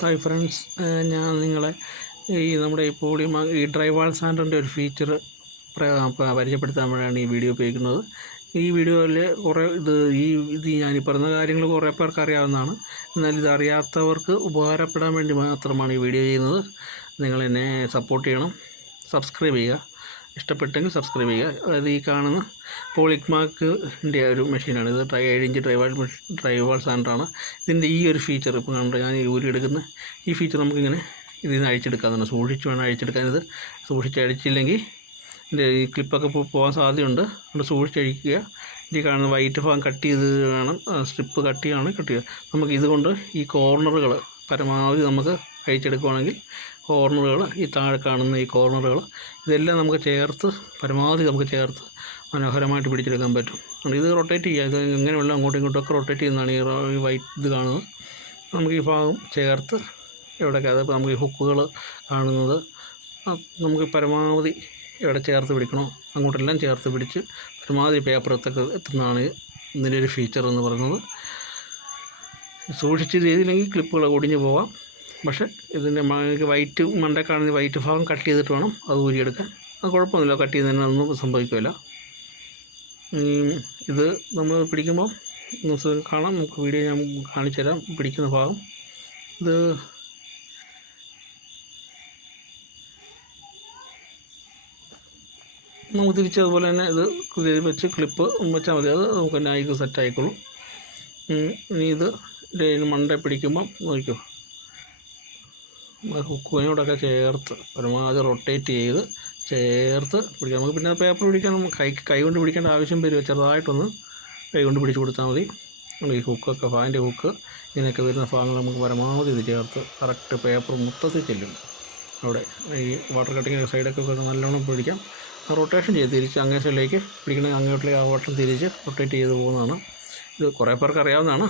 Hi friends, ഞാൻ നിങ്ങളെ നമ്മുടെ ഈ ഈ ഡ്രൈവാൾ സാൻഡറിൻ്റെ ഒരു ഫീച്ചർ പരിചയപ്പെടുത്താൻ വേണ്ടിയാണ് ഈ വീഡിയോ ഉപയോഗിക്കുന്നത്. ഈ വീഡിയോയിൽ കുറേ ഇത് ഞാനീ പറയുന്ന കാര്യങ്ങൾ കുറേ പേർക്ക് അറിയാവുന്നതാണ്. എന്നാൽ ഇതറിയാത്തവർക്ക് ഉപകാരപ്പെടാൻ വേണ്ടി മാത്രമാണ് ഈ വീഡിയോ ചെയ്യുന്നത്. നിങ്ങളെന്നെ സപ്പോർട്ട് ചെയ്യണം, സബ്സ്ക്രൈബ് ചെയ്യുക, ഇഷ്ടപ്പെട്ടെങ്കിൽ സബ്സ്ക്രൈബ് ചെയ്യുക. അതായത് ഈ കാണുന്ന പോളിമാർക്കിൻ്റെ ഒരു മെഷീനാണ് ഇത്. 7 ഇഞ്ച് ഡ്രൈവാൾ സാൻഡറാണ്. ഇതിൻ്റെ ഈ ഒരു ഫീച്ചർ ഇപ്പോൾ കണ്ടോ, ഞാൻ ഊരിയെടുക്കുന്ന ഈ ഫീച്ചർ നമുക്കിങ്ങനെ ഇതിൽ നിന്ന് അഴിച്ചെടുക്കാവുന്നതാണ്. സൂക്ഷിച്ച് വേണം അഴിച്ചെടുക്കാൻ. ഇത് സൂക്ഷിച്ചഴിച്ചില്ലെങ്കിൽ ഇതിൻ്റെ ഈ ക്ലിപ്പൊക്കെ പോകാൻ സാധ്യതയുണ്ട്. അതുകൊണ്ട് സൂക്ഷിച്ചഴിക്കുക. ഈ കാണുന്ന വൈറ്റ് ഭാഗം കട്ട് ചെയ്ത് വേണം, സ്ട്രിപ്പ് കട്ട് ചെയ്യുക. നമുക്ക് ഇതുകൊണ്ട് ഈ കോർണറുകൾ പരമാവധി നമുക്ക് അഴിച്ചെടുക്കുകയാണെങ്കിൽ കോർണറുകൾ, ഈ താഴെ കാണുന്ന ഈ കോർണറുകൾ ഇതെല്ലാം നമുക്ക് പരമാവധി ചേർത്ത് മനോഹരമായിട്ട് പിടിച്ചെടുക്കാൻ പറ്റും. ഇത് റൊട്ടേറ്റ് ചെയ്യുക. ഇത് എങ്ങനെയുള്ള അങ്ങോട്ടും ഇങ്ങോട്ടൊക്കെ റൊട്ടേറ്റ് ചെയ്യുന്നതാണ് ഈ വൈറ്റ് ഇത് കാണുന്നത്. നമുക്ക് ഈ ഭാഗം ചേർത്ത് എവിടെയൊക്കെ അതിപ്പോൾ നമുക്ക് ഈ ഹുക്കുകൾ കാണുന്നത് നമുക്ക് പരമാവധി എവിടെ ചേർത്ത് പിടിക്കണോ അങ്ങോട്ടെല്ലാം ചേർത്ത് പിടിച്ച് പരമാവധി പേപ്പറത്തൊക്കെ എത്തുന്നതാണ് ഇതിൻ്റെ ഒരു ഫീച്ചർ എന്ന് പറയുന്നത്. സൂക്ഷിച്ച് ചെയ്തില്ലെങ്കിൽ ക്ലിപ്പുകൾ ഒടിഞ്ഞു പോകാം. പക്ഷേ ഇതിൻ്റെ വൈറ്റ് മണ്ടേ കാണുന്ന വൈറ്റ് ഭാഗം കട്ട് ചെയ്തിട്ട് വേണം അത് ഊരിയെടുക്കാൻ. അത് കുഴപ്പമൊന്നുമില്ല, കട്ട് ചെയ്യുന്നതിനൊന്നും സംഭവിക്കില്ല. ഇത് നമ്മൾ പിടിക്കുമ്പോൾ കാണാം, നമുക്ക് വീഡിയോ ഞാൻ കാണിച്ചു തരാം. പിടിക്കുന്ന ഭാഗം ഇത് നമുക്ക് തിരിച്ച് അതുപോലെ തന്നെ ഇത് വെച്ച് ക്ലിപ്പ് വെച്ചാൽ മതി. അത് നമുക്ക് തന്നെ ആയിക്കോ, സെറ്റ് ആയിക്കോളും. ഇനി ഇത് മണ്ടേ പിടിക്കുമ്പം നോക്കിക്കോ, ഹുക്കിനോടൊക്കെ ചേർത്ത് പരമാവധി റൊട്ടേറ്റ് ചെയ്ത് ചേർത്ത് പിടിക്കാം. നമുക്ക് പിന്നെ പേപ്പർ പിടിക്കാൻ കൈ കൊണ്ട് പിടിക്കേണ്ട ആവശ്യം വരിക. ചെറുതായിട്ടൊന്ന് കൈ കൊണ്ട് പിടിച്ച് കൊടുത്താൽ മതി. ഈ ഹുക്കൊക്കെ ഫാൻ്റെ ഹുക്ക് ഇങ്ങനെയൊക്കെ വരുന്ന ഭാഗങ്ങൾ നമുക്ക് പരമാവധി ഇത് ചേർത്ത് കറക്റ്റ് പേപ്പർ മൊത്തത്തിൽ ചെല്ലും. അവിടെ ഈ വാട്ടർ കട്ടിങ് സൈഡൊക്കെ നല്ലോണം പിടിക്കാം. റൊട്ടേഷൻ ചെയ്ത് തിരിച്ച് അങ്ങേ സൈഡിലേക്ക് പിടിക്കണമെങ്കിൽ അങ്ങോട്ടേക്ക് ആ വട്ടം തിരിച്ച് റൊട്ടേറ്റ് ചെയ്ത് പോകുന്നതാണ്. ഇത് കുറേ പേർക്ക് അറിയാവുന്നതാണ്.